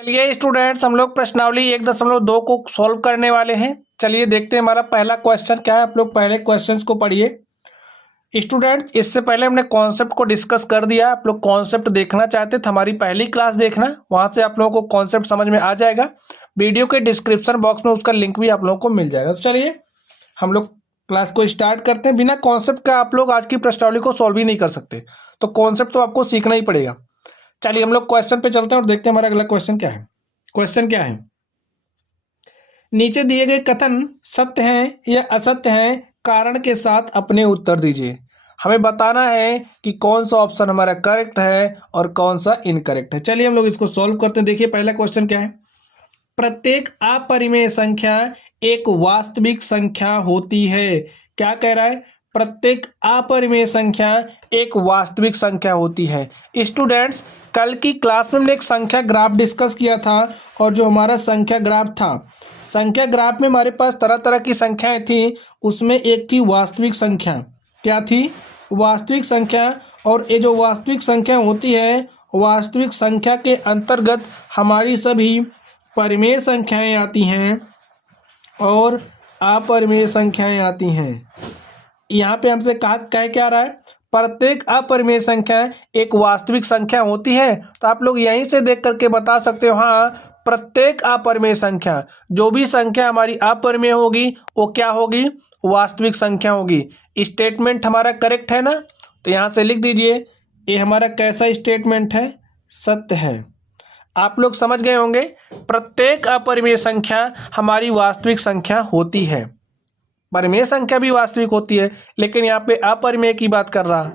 चलिए स्टूडेंट्स, हम लोग प्रश्नावली 1.2 को सॉल्व करने वाले हैं। चलिए देखते हैं हमारा पहला क्वेश्चन क्या है। आप लोग पहले क्वेश्चंस को पढ़िए। स्टूडेंट्स, इससे पहले हमने कॉन्सेप्ट को डिस्कस कर दिया। आप लोग कॉन्सेप्ट देखना चाहते तो हमारी पहली क्लास देखना, वहां से आप लोगों को कॉन्सेप्ट समझ में आ जाएगा। वीडियो के डिस्क्रिप्शन बॉक्स में उसका लिंक भी आप लोगों को मिल जाएगा। तो चलिए हम लोग क्लास को स्टार्ट करते हैं। बिना कॉन्सेप्ट का आप लोग आज की प्रश्नावली को सॉल्व ही नहीं कर सकते, तो कॉन्सेप्ट तो आपको सीखना ही पड़ेगा। चलिए हम लोग क्वेश्चन पे चलते हैं और देखते हैं हमारा अगला क्वेश्चन क्या है। क्वेश्चन क्या है, नीचे दिए गए कथन सत्य हैं या असत्य हैं, कारण के साथ अपने उत्तर दीजिए। हमें बताना है कि कौन सा ऑप्शन हमारा करेक्ट है और कौन सा इनकरेक्ट है। चलिए हम लोग इसको सॉल्व करते हैं। देखिए पहला क्वेश्चन क्या है, प्रत्येक अपरिमेय संख्या एक वास्तविक संख्या होती है। क्या कह रहा है, प्रत्येक अपरिमेय संख्या एक वास्तविक संख्या होती है। स्टूडेंट्स, कल की क्लास में हमने एक संख्या ग्राफ डिस्कस किया था, और जो हमारा संख्या ग्राफ था, संख्या ग्राफ में हमारे पास तरह तरह की संख्याएं थी। उसमें एक थी वास्तविक संख्या। क्या थी, वास्तविक संख्या। और ये जो वास्तविक संख्या होती है, वास्तविक संख्या के अंतर्गत हमारी सभी परिमेय संख्याएं आती हैं और अपरिमेय संख्याएं आती हैं। यहाँ पे हमसे कह क्या रहा है, प्रत्येक अपरिमेय संख्या एक वास्तविक संख्या होती है। तो आप लोग यहीं से देख करके बता सकते हो, हाँ, प्रत्येक अपरिमेय संख्या, जो भी संख्या हमारी अपरिमेय होगी वो क्या होगी, वास्तविक संख्या होगी। स्टेटमेंट हमारा करेक्ट है ना, तो यहाँ से लिख दीजिए, ये हमारा कैसा स्टेटमेंट है, सत्य है। आप लोग समझ गए होंगे, प्रत्येक अपरिमेय संख्या हमारी वास्तविक संख्या होती है। परिमेय संख्या भी वास्तविक होती है, लेकिन यहाँ पे अपरिमेय की बात कर रहा।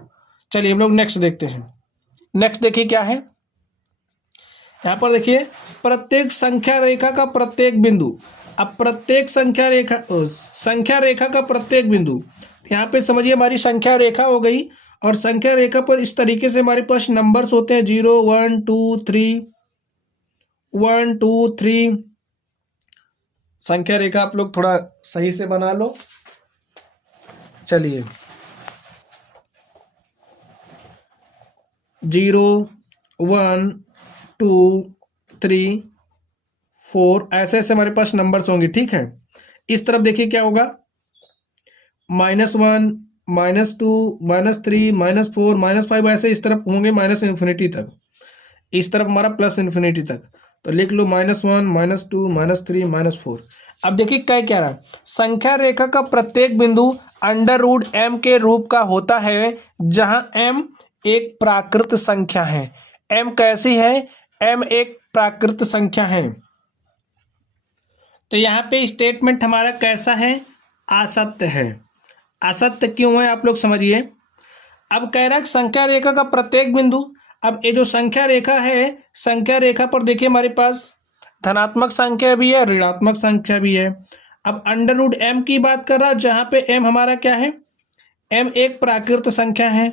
चलिए हम लोग नेक्स्ट देखते हैं। नेक्स्ट देखिए क्या है, यहाँ पर देखिए, प्रत्येक संख्या रेखा का प्रत्येक बिंदु। अब प्रत्येक संख्या रेखा का प्रत्येक बिंदु, यहाँ पे समझिए हमारी संख्या रेखा हो गई, और संख्या रेखा पर इस तरीके से हमारे पास नंबर्स होते हैं 0 1 2 3 1 2 3। संख्या रेखा आप लोग थोड़ा सही से बना लो। चलिए 0 1 2 3 4 ऐसे ऐसे हमारे पास नंबर्स होंगे, ठीक है। इस तरफ देखिए क्या होगा, -1 -2 -3 -4 -5, ऐसे इस तरफ होंगे -इन्फिनिटी तक। इस तरफ हमारा +इन्फिनिटी तक। तो लिख लो -1 -2 -3 -4। अब देखिए क्या रहा, संख्या रेखा का प्रत्येक बिंदु √m के रूप का होता है, जहां m एक प्राकृत संख्या है। m कैसी है, m एक प्राकृत संख्या है। तो यहाँ पे स्टेटमेंट हमारा कैसा है, असत्य है। असत्य क्यों है आप लोग समझिए। अब कह रहा है संख्या रेखा का प्रत्येक बिंदु। अब ये जो संख्या रेखा है, संख्या रेखा पर देखिए हमारे पास धनात्मक संख्या भी है, ऋणात्मक संख्या भी है। अब √m की बात कर रहा, जहां पे m हमारा क्या है, m एक प्राकृत संख्या है,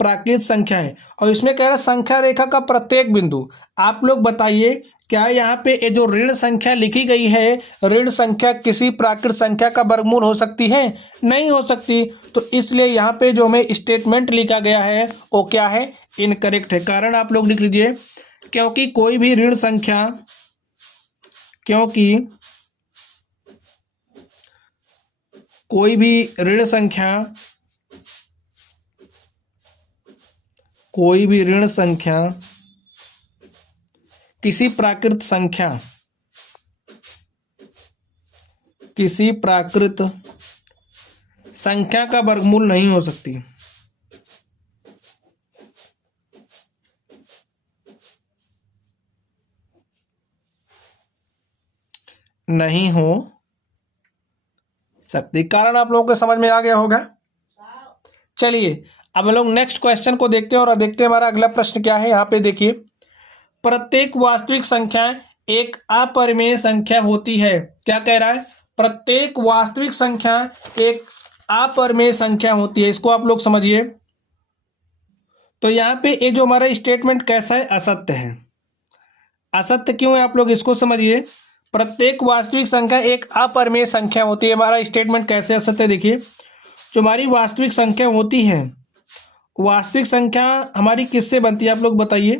प्राकृत संख्या है। और इसमें कह रहा संख्या रेखा का प्रत्येक बिंदु। आप लोग बताइए, क्या यहाँ पे ये जो ऋण संख्या लिखी गई है, ऋण संख्या किसी प्राकृत संख्या का वर्गमूल हो सकती है, नहीं हो सकती। तो इसलिए यहाँ पे जो हमें स्टेटमेंट लिखा गया है वो क्या है, इनकरेक्ट है। कारण आप लोग लिख लीजिए, क्योंकि कोई भी ऋण संख्या, क्योंकि कोई भी ऋण संख्या, कोई भी ऋण संख्या किसी प्राकृत संख्या, किसी प्राकृत संख्या का वर्गमूल नहीं हो सकती। नहीं हो सकती। कारण आप लोगों को समझ में आ गया होगा। चलिए अब हम लोग नेक्स्ट क्वेश्चन को देखते हैं और देखते हैं हमारा अगला प्रश्न क्या है। यहाँ पे देखिए, प्रत्येक वास्तविक संख्या एक अपरिमेय संख्या होती है। क्या कह रहा है, प्रत्येक वास्तविक संख्या एक अपरिमेय संख्या होती है। इसको आप लोग समझिए। तो यहाँ पे ये जो हमारा स्टेटमेंट कैसा है, असत्य है। असत्य क्यों है आप लोग इसको समझिए। प्रत्येक वास्तविक संख्या एक अपरिमेय संख्या होती है, हमारा स्टेटमेंट कैसे असत्य है। देखिए, जो हमारी वास्तविक संख्या होती है, वास्तविक संख्या हमारी किससे बनती है आप लोग बताइए।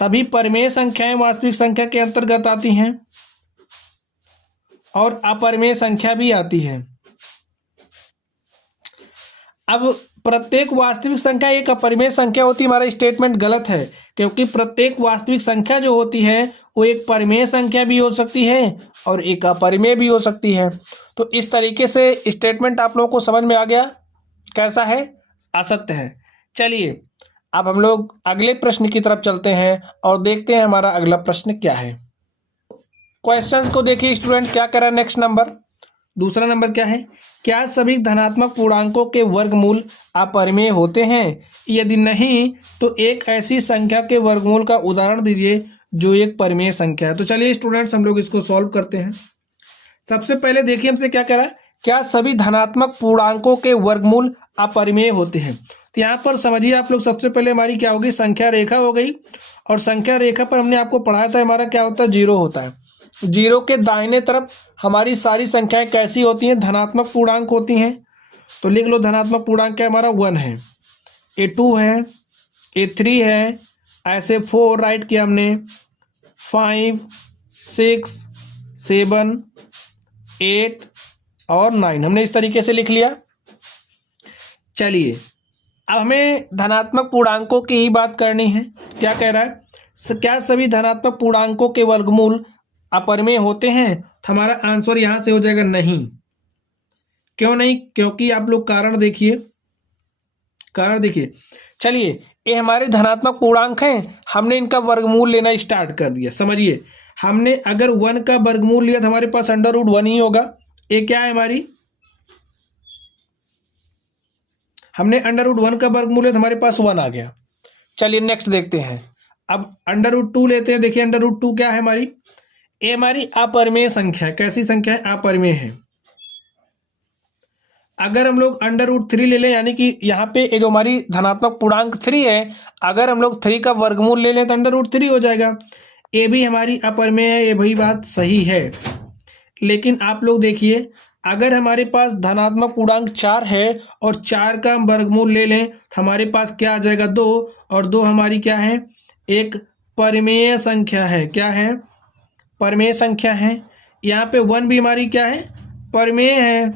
सभी परिमेय संख्याएं वास्तविक संख्या के अंतर्गत आती हैं और अपरिमेय संख्या भी आती है। अब प्रत्येक वास्तविक संख्या एक अपरिमेय संख्या होती है, हमारा स्टेटमेंट गलत है, क्योंकि प्रत्येक वास्तविक संख्या जो होती है वो एक परिमेय संख्या भी हो सकती है और एक अपरिमेय भी हो सकती है। तो इस तरीके से स्टेटमेंट आप लोगों को समझ में आ गया कैसा है, असत्य है। चलिए अब हम लोग अगले प्रश्न की तरफ चलते हैं और देखते हैं हमारा अगला प्रश्न क्या है। क्वेश्चंस को देखिए स्टूडेंट, क्या कह रहा है नेक्स्ट नंबर, दूसरा नंबर क्या है, क्या सभी धनात्मक पूर्णांकों के वर्गमूल अपरिमेय होते हैं? यदि नहीं तो एक ऐसी संख्या के वर्गमूल का उदाहरण दीजिए जो एक परिमेय संख्या है। तो चलिए स्टूडेंट्स हम लोग इसको सॉल्व करते हैं। सबसे पहले देखिए हमसे क्या कह रहा है, क्या सभी धनात्मक पूर्णांकों के वर्गमूल अपरिमेय होते हैं। तो यहाँ पर समझिए आप लोग, सबसे पहले हमारी क्या होगी, संख्या रेखा हो गई, और संख्या रेखा पर हमने आपको पढ़ाया था हमारा क्या होता है, जीरो होता है। जीरो के दाहिने तरफ हमारी सारी संख्याएं कैसी होती हैं, धनात्मक पूर्णांक होती हैं। तो लिख लो धनात्मक पूर्णांक क्या हमारा 1 है, A2 है, A3 है, ऐसे 4 राइट किया हमने, 5 6 7 8 और 9 हमने इस तरीके से लिख लिया। चलिए अब हमें धनात्मक पूर्णांकों की ही बात करनी है। क्या कह रहा है, क्या सभी धनात्मक पूर्णांकों के वर्गमूल अपरिमेय होते हैं? तो हमारा आंसर यहां से हो जाएगा नहीं। क्यों नहीं, क्योंकि आप लोग कारण देखिए, कारण देखिए। चलिए ये हमारे धनात्मक पूर्णांक हैं, हमने इनका वर्गमूल लेना स्टार्ट कर दिया। समझिए हमने अगर 1 का वर्गमूल लिया तो हमारे पास √1 ही होगा। ये क्या है हमारी, हमने √1 का वर्गमूल लिया तो हमारे पास 1 आ गया। चलिए नेक्स्ट देखते हैं। अब √2 लेते हैं। देखिए √2 क्या है हमारी, ये हमारी अपरिमेय संख्या है। कैसी संख्या है, अपरिमेय है। अगर हम लोग √3 ले लें, यानी कि यहाँ पे ये जो हमारी धनात्मक पूर्णांक 3 है, अगर हम लोग 3 का वर्गमूल ले लें तो √3 हो जाएगा। ये भी हमारी अपरिमेय है, ये भी बात सही है। लेकिन आप लोग देखिए, अगर हमारे पास धनात्मक पूर्णांक 4 है और 4 का हम वर्गमूल ले लें तो हमारे पास क्या आ जाएगा, 2, और 2 हमारी क्या है, एक परिमेय संख्या है। क्या है, परिमेय संख्या है। यहाँ पे 1 भी हमारी क्या है, परिमेय है।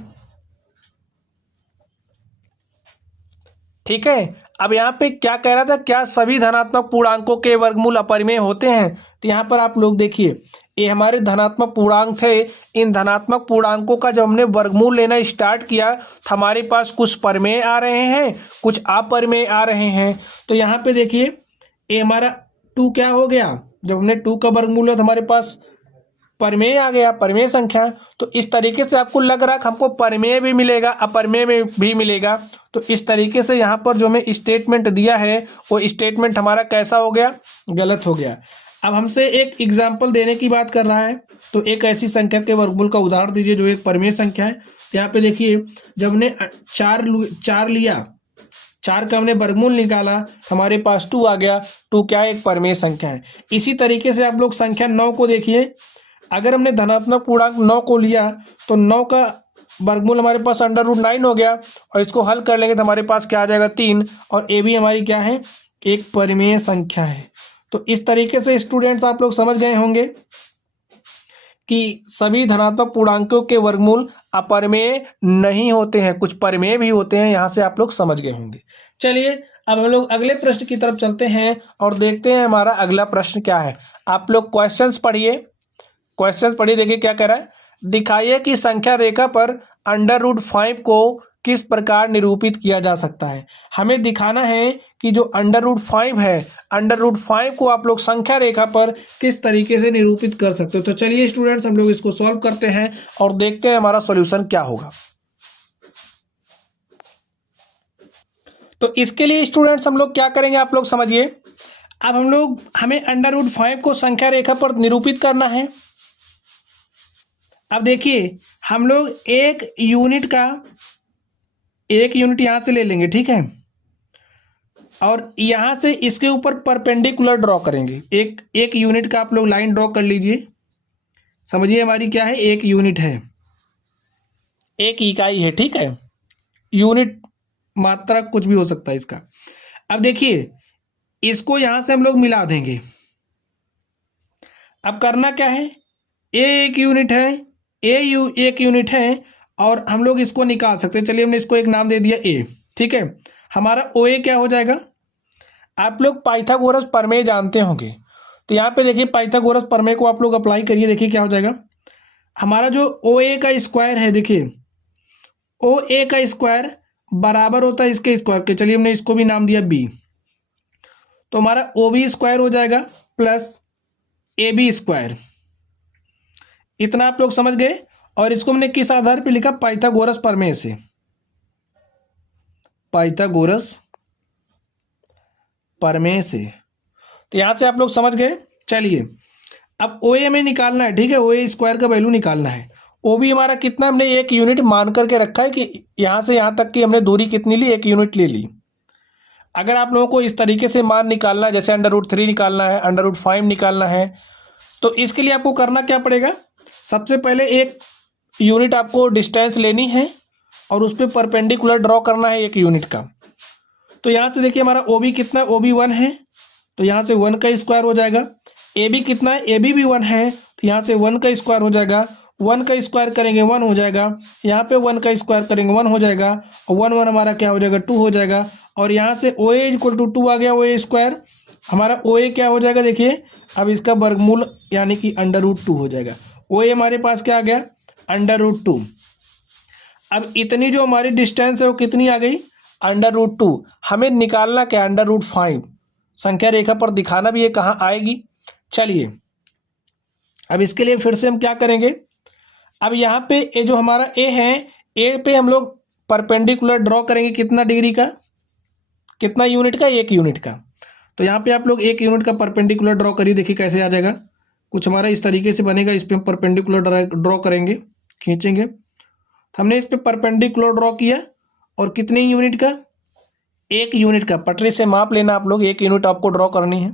ठीक है। अब यहाँ पे क्या कह रहा था, क्या सभी धनात्मक पूर्णांकों के वर्गमूल अपरिमेय होते हैं? तो यहाँ पर आप लोग देखिए, ये हमारे धनात्मक पूर्णांक थे। इन धनात्मक पूर्णांकों का जब हमने वर्गमूल लेना स्टार्ट किया तो हमारे पास कुछ परिमेय आ रहे हैं, कुछ अपरिमेय आ रहे हैं। तो यहाँ पे देखिए ये हमारा 2 क्या हो गया, जब हमने 2 का वर्गमूल लिया तो हमारे पास परिमेय आ गया, परिमेय संख्या। तो इस तरीके से आपको लग रहा है कि हमको परिमेय भी मिलेगा, अपरिमेय में भी मिलेगा। तो इस तरीके से यहाँ पर जो हमें स्टेटमेंट दिया है वो स्टेटमेंट हमारा कैसा हो गया, गलत हो गया। अब हमसे एक एग्जाम्पल देने की बात कर रहा है, तो एक ऐसी संख्या के वर्गमूल का उदाहरण दीजिए जो एक परिमेय संख्या है। तो यहाँ पे देखिए, जब हमने 4 लिया, 4 का हमने वर्गमूल निकाला, हमारे पास 2 आ गया। 2 क्या है, एक परिमेय संख्या है। इसी तरीके से आप लोग संख्या 9 को देखिए, अगर हमने धनात्मक पूर्णांक 9 को लिया तो 9 का वर्गमूल हमारे पास √9 हो गया, और इसको हल कर लेंगे तो हमारे पास क्या आ जाएगा, 3, और ये भी हमारी क्या है, एक परिमेय संख्या है। तो इस तरीके से स्टूडेंट्स आप लोग समझ गए होंगे कि सभी धनात्मक पूर्णांकों के वर्गमूल अपरिमेय नहीं होते हैं, कुछ परिमेय भी होते हैं। यहाँ से आप लोग समझ गए होंगे। चलिए अब हम लोग अगले प्रश्न की तरफ चलते हैं और देखते हैं हमारा अगला प्रश्न क्या है। आप लोग क्वेश्चंस पढ़िए, क्वेश्चन पढ़िए। देखिए क्या कह रहा है, दिखाइए कि संख्या रेखा पर √5 को किस प्रकार निरूपित किया जा सकता है। हमें दिखाना है कि जो √5 है, √5 को आप लोग संख्या रेखा पर किस तरीके से निरूपित कर सकते हो। तो चलिए स्टूडेंट्स हम लोग इसको सॉल्व करते हैं और देखते हैं हमारा सॉल्यूशन क्या होगा। तो इसके लिए स्टूडेंट्स हम लोग क्या करेंगे, आप लोग समझिए। अब हमें √5 को संख्या रेखा पर निरूपित करना है। अब देखिए हम लोग एक यूनिट यहां से ले लेंगे, ठीक है, और यहां से इसके ऊपर परपेंडिकुलर ड्रॉ करेंगे। एक यूनिट का आप लोग लाइन ड्रॉ कर लीजिए। समझिए हमारी क्या है, एक यूनिट है, एक इकाई है, ठीक है। यूनिट मात्रा कुछ भी हो सकता है इसका। अब देखिए इसको यहां से हम लोग मिला देंगे, अब करना क्या है, ए एक यूनिट है, एक यूनिट है और हम लोग इसको निकाल सकते हैं। चलिए हमने इसको एक नाम दे दिया ए, ठीक है। हमारा ओ ए क्या हो जाएगा, आप लोग पाइथागोरस प्रमेय जानते होंगे, तो यहाँ पे देखिए पाइथागोरस प्रमेय को आप लोग अप्लाई करिए, देखिए क्या हो जाएगा। हमारा जो ओ ए का स्क्वायर है, देखिए ओ ए का स्क्वायर बराबर होता है इसके स्क्वायर के, चलिए हमने इसको भी नाम दिया बी, तो हमारा ओ बी स्क्वायर हो जाएगा प्लस ए बी स्क्वायर। इतना आप लोग समझ गए। और इसको हमने किस आधार पे लिखा, पाइथागोरस प्रमेय से, पाइथागोरस प्रमेय से। तो यहां से आप लोग समझ गए। चलिए अब ओ ए में निकालना है, ठीक है, ओ ए स्क्वायर का वैल्यू निकालना है। ओ भी हमारा कितना, हमने एक यूनिट मान करके रखा है कि यहां से यहां तक की हमने दूरी कितनी ली, एक यूनिट ले ली। अगर आप लोगों को इस तरीके से मान निकालना है, जैसे √3 निकालना है, √5 निकालना है, तो इसके लिए आपको करना क्या पड़ेगा, सबसे पहले एक यूनिट आपको डिस्टेंस लेनी है और उस पर परपेंडिकुलर ड्रॉ करना है एक यूनिट का। तो यहाँ से देखिए हमारा ओ बी कितना है, ओ बी 1 है, तो यहाँ से 1 का स्क्वायर हो जाएगा। ए बी कितना है, ए बी भी 1 है, तो यहाँ से 1 का स्क्वायर हो जाएगा। 1 का स्क्वायर करेंगे 1 हो जाएगा, यहाँ पे 1 का स्क्वायर करेंगे 1 हो जाएगा, और 1 1 हमारा क्या हो जाएगा 2 हो जाएगा। और यहाँ से ओ ए इक्वल टू 2 आ गया, ओ ए स्क्वायर हमारा ओ ए क्या हो जाएगा, देखिए अब इसका वर्गमूल यानी कि √2 हो जाएगा। ओ ए हमारे पास क्या आ गया, √2। अब इतनी जो हमारी डिस्टेंस है वो कितनी आ गई, √2। हमें निकालना क्या, √5। संख्या रेखा पर दिखाना भी ये कहाँ आएगी। चलिए अब इसके लिए फिर से हम क्या करेंगे, अब यहाँ पे ये जो हमारा ए है, ए पे हम लोग परपेंडिकुलर ड्रॉ करेंगे, कितना डिग्री का, कितना यूनिट का, एक यूनिट का। तो यहाँ पे आप लोग एक यूनिट का परपेंडिकुलर ड्रॉ करिए, देखिए कैसे आ जाएगा। कुछ हमारा इस तरीके से बनेगा, इस पर हम परपेंडिकुलर ड्रॉ करेंगे, खींचेंगे। तो हमने इस पर परपेंडिकुलर ड्रॉ किया और कितने यूनिट का, एक यूनिट का। पटरी से माप लेना आप लोग, एक यूनिट आपको ड्रॉ करनी है।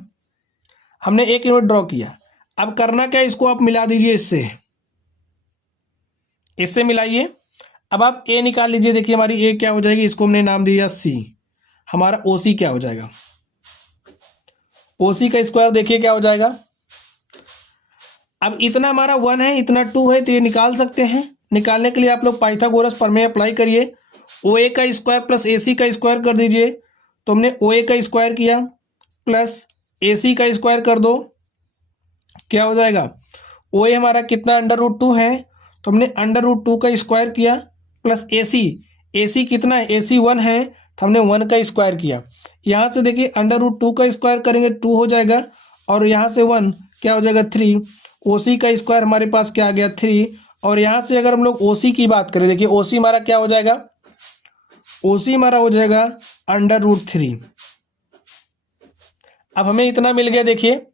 हमने एक यूनिट ड्रॉ किया। अब करना क्या, इसको आप मिला दीजिए इससे मिलाइए। अब आप ए निकाल लीजिए, देखिए हमारी ए क्या हो जाएगी, इसको हमने नाम दिया सी। हमारा ओ सी क्या हो जाएगा, ओ सी का स्क्वायर देखिए क्या हो जाएगा। अब इतना हमारा 1 है, इतना 2 है, तो ये निकाल सकते हैं। निकालने के लिए आप लोग पाइथागोरस प्रमेय अप्लाई करिए। ओ ए का स्क्वायर प्लस ए सी का स्क्वायर कर दीजिए। तो हमने ओ ए का स्क्वायर किया प्लस ए सी का स्क्वायर कर दो, क्या हो जाएगा। ओ ए हमारा कितना √2 है, तो हमने √2 का स्क्वायर किया प्लस ए सी कितना है, ए सी 1 है, तो हमने 1 का स्क्वायर किया। यहाँ से देखिए √2 का स्क्वायर करेंगे 2 हो जाएगा, और यहाँ से 1 क्या हो जाएगा 3। ओ सी का स्क्वायर हमारे पास क्या आ गया 3। और यहाँ से अगर हम लोग ओ सी की बात करें, देखिए ओ सी हमारा क्या हो जाएगा, ओ सी हमारा हो जाएगा √3। अब हमें इतना मिल गया, देखिए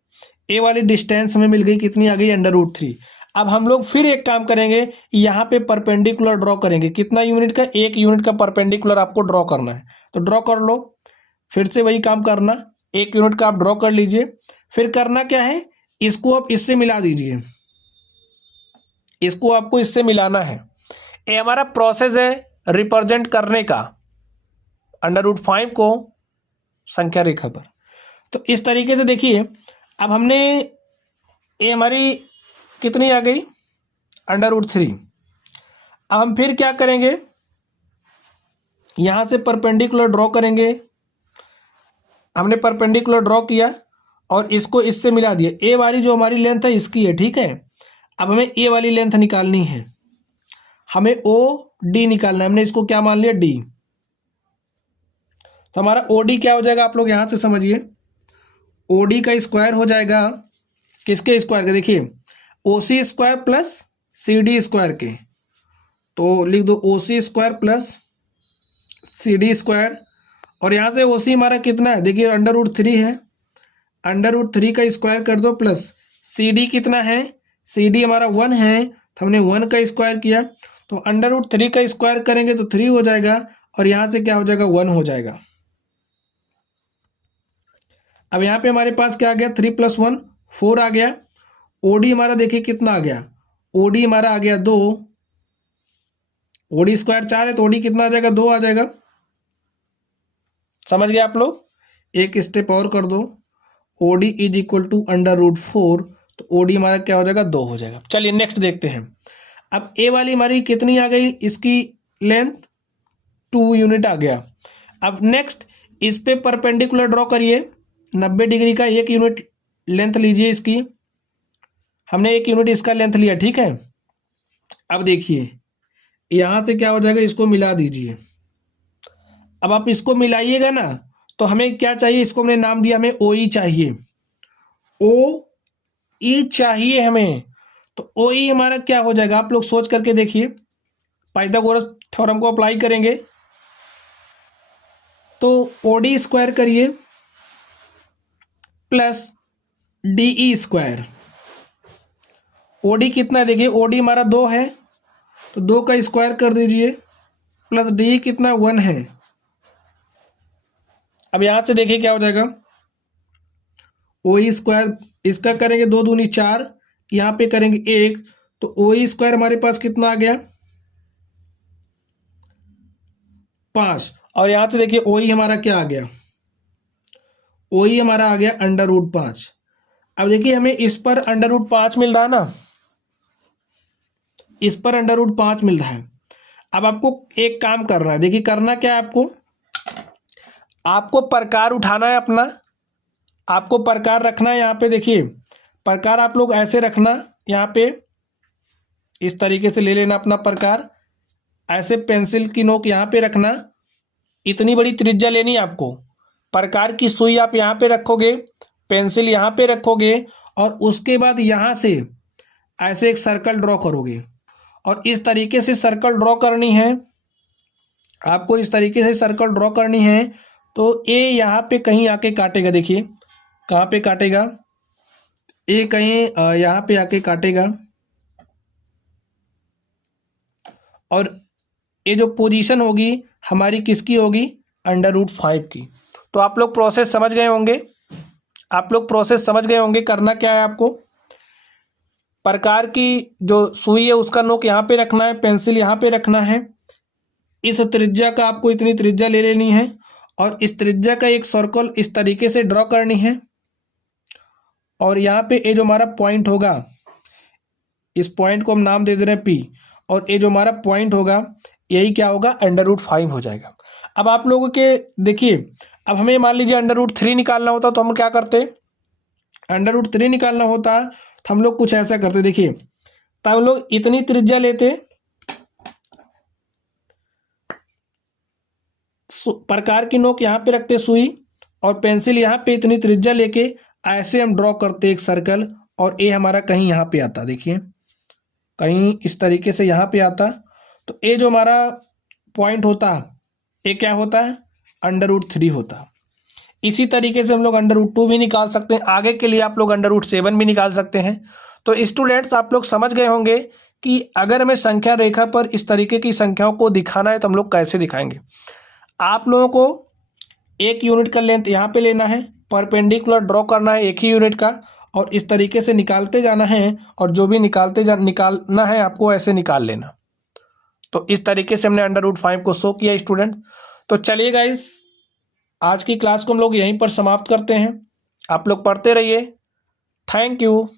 ए वाली डिस्टेंस हमें मिल गई, कितनी आ गई √3। अब हम लोग फिर एक काम करेंगे, यहाँ पे परपेंडिकुलर ड्रॉ करेंगे, कितना यूनिट का, एक यूनिट का परपेंडिकुलर आपको ड्रॉ करना है। तो ड्रॉ कर लो, फिर से वही काम करना, एक यूनिट का आप ड्रॉ कर लीजिए। फिर करना क्या है, इसको आप इससे मिला दीजिए, इसको आपको इससे मिलाना है। ये हमारा प्रोसेस है रिप्रेजेंट करने का √5 को संख्या रेखा पर। तो इस तरीके से देखिए, अब हमने ये हमारी कितनी आ गई √3। अब हम फिर क्या करेंगे, यहां से परपेंडिकुलर ड्रॉ करेंगे। हमने परपेंडिकुलर ड्रॉ किया और इसको इससे मिला दिया। ए वाली जो हमारी लेंथ है इसकी है, ठीक है। अब हमें ए वाली लेंथ निकालनी है, हमें ओ डी निकालना है। हमने इसको क्या मान लिया, डी। तो हमारा ओ डी क्या हो जाएगा, आप लोग यहां से समझिए, ओ डी का स्क्वायर हो जाएगा किसके स्क्वायर का, देखिए O C square plus C D square के। तो लिख दो O C square plus C D square. और यहाँ से ओ सी हमारा कितना है, देखिए √3 है, √3 का स्क्वायर कर दो प्लस सी डी कितना है, सी डी हमारा 1 है, तो हमने 1 का स्क्वायर किया। तो √3 का स्क्वायर करेंगे तो 3 हो जाएगा, और यहाँ से क्या हो जाएगा 1 हो जाएगा। अब यहाँ पे हमारे पास क्या आ गया, 3 + 1 4 आ गया। ओडी हमारा देखिए कितना आ गया, ओडी हमारा आ गया 2, ओडी स्क्वायर 4 है, तो ओडी कितना आ जाएगा, 2 आ जाएगा। समझ गए आप लोग। एक स्टेप और कर दो, ओडी इज इक्वल टू √4, तो ओडी हमारा क्या हो जाएगा 2 हो जाएगा। चलिए नेक्स्ट देखते हैं। अब ए वाली हमारी कितनी आ गई, इसकी लेंथ 2 यूनिट आ गया। अब नेक्स्ट इस पे परपेंडिकुलर ड्रॉ करिए, 90 डिग्री का 1 यूनिट लेंथ लीजिए इसकी, हमने 1 यूनिट इसका लेंथ लिया, ठीक है। अब देखिए यहाँ से क्या हो जाएगा, इसको मिला दीजिए। अब आप इसको मिलाइएगा ना तो हमें क्या चाहिए, इसको हमने नाम दिया, हमें ओ ई चाहिए, ओ ई चाहिए हमें। तो ओ ई हमारा क्या हो जाएगा, आप लोग सोच करके देखिए, पाइथागोरस थ्योरम को अप्लाई करेंगे तो ओ डी स्क्वायर करिए plus D E square. O D कितना है देखिए, ओ डी हमारा 2 है तो 2 का स्क्वायर कर दीजिए, प्लस डी कितना 1 है। अब यहां से देखिए क्या हो जाएगा, ओ ई स्क्वायर इसका करेंगे 2 दूनी 4, यहाँ पे करेंगे 1, तो ओ ई स्क्वायर हमारे पास कितना आ गया 5। और यहां से देखिए ओ ई हमारा क्या आ गया, ओ ई हमारा आ गया √5। अब देखिए हमें इस पर √5 मिल रहा है ना, इस पर √5 मिल रहा है। अब आपको एक काम करना है, देखिए करना क्या है, आपको प्रकार उठाना है अपना, आपको प्रकार रखना है। यहाँ पे देखिए प्रकार आप लोग ऐसे रखना, यहाँ पे इस तरीके से ले लेना अपना प्रकार, ऐसे पेंसिल की नोक यहाँ पे रखना, इतनी बड़ी त्रिज्या लेनी है आपको। प्रकार की सुई आप यहाँ पे रखोगे, पेंसिल यहाँ पे रखोगे, और उसके बाद यहाँ से ऐसे एक सर्कल ड्रॉ करोगे, और इस तरीके से सर्कल ड्रॉ करनी है आपको, इस तरीके से सर्कल ड्रॉ करनी है। तो ए यहाँ पे कहीं आके काटेगा, देखिए कहाँ पे काटेगा, ए कहीं यहाँ पे आके काटेगा, और ये जो पोजीशन होगी हमारी किसकी होगी, √5 की। तो आप लोग प्रोसेस समझ गए होंगे, आप लोग प्रोसेस समझ गए होंगे। करना क्या है आपको, प्रकार की जो सुई है उसका नोक यहाँ पे रखना है, पेंसिल यहाँ पे रखना है, इस त्रिज्या का आपको इतनी त्रिज्या ले लेनी है, और इस त्रिज्या का एक सर्कल इस तरीके से ड्रॉ करनी है। और यहाँ पे ये जो हमारा पॉइंट होगा, इस पॉइंट को हम नाम दे दे रहे हैं P, और ये जो हमारा पॉइंट होगा यही क्या होगा, √5 हो जाएगा। अब आप लोगों के देखिए, अब हमें मान लीजिए √3 निकालना होता तो हम क्या करते, √3 निकालना होता तो हम लोग कुछ ऐसा करते, देखिए तब हम लोग इतनी त्रिज्या लेते, प्रकार की नोक यहाँ पे रखते सुई, और पेंसिल यहाँ पे इतनी त्रिज्या लेके ऐसे हम ड्रॉ करते एक सर्कल, और ए हमारा कहीं यहाँ पे आता, देखिए कहीं इस तरीके से यहाँ पे आता। तो ए जो हमारा पॉइंट होता, ए क्या होता है, √3 होता। इसी तरीके से हम लोग √2 भी निकाल सकते हैं, आगे के लिए आप लोग √7 भी निकाल सकते हैं। तो स्टूडेंट्स आप लोग समझ गए होंगे कि अगर हमें संख्या रेखा पर इस तरीके की संख्याओं को दिखाना है तो हम लोग कैसे दिखाएंगे। आप लोगों को 1 यूनिट का लेंथ यहाँ पे लेना है, परपेंडिकुलर ड्रॉ करना है 1 ही यूनिट का, और इस तरीके से निकालते जाना है, और जो भी निकालना है आपको ऐसे निकाल लेना। तो इस तरीके से हमने √5 को शो किया स्टूडेंट। तो चलिए गाइस, आज की क्लास को हम लोग यहीं पर समाप्त करते हैं। आप लोग पढ़ते रहिए। Thank you.